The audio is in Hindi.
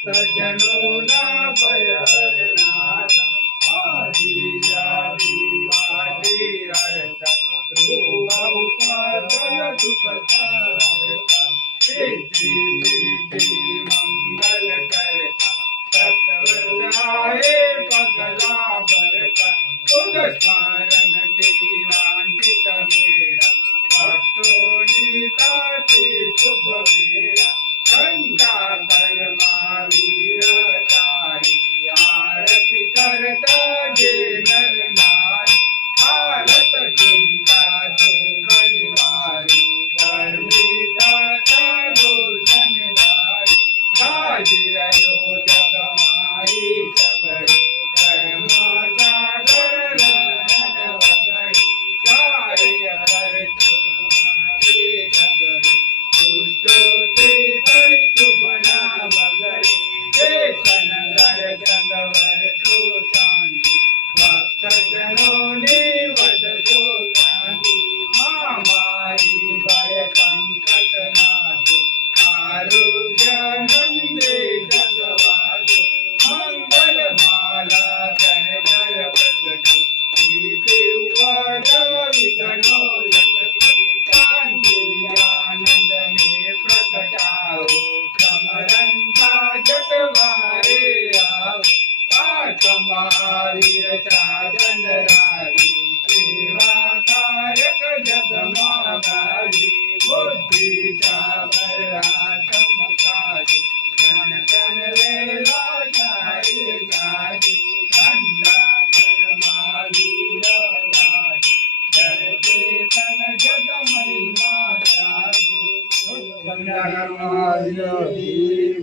सज्जनों ना भय हरनारा आदि जाति वादी हरता रोग उपाय दुख सारता सिद्धि सिद्धि मंगल करता सत्वर्षाए पगला भरता खुद स्मरण देवांचित मेरा भक्तों निताति शुभ मेरा घंटा कर्मा वीर चारी आरती करता जे नर नारी आरत चिंता शोक निवारी धर्मी दाता दोषन नारी गाजी रहो जग माई सगरे कर्मा सागर रन वगरी कार्य कर तुम्हारे जगरे दुष्टो ते शुभना बगरे देशन घर जंगवर तो शांति भक्त जनों ने वद सो क्रांति महामारी भय संकट नाशो आरोग्य नंदे जगवासो मंगल माला कर जय प्रगटो कीर्ति उपजव विघ्नो लटके शांति आनंद में प्रगटाओ समरंता जट मारे आओ आत्मावीर शासन राजी सेवा कारक जगमागाजी बुद्धि सागर आत्म काजी क्षण क्षण वेला जाई गाजी खंडा कर्मावीर गाजी जय चेतन जग महिमा राजी खंडा कर्मावीर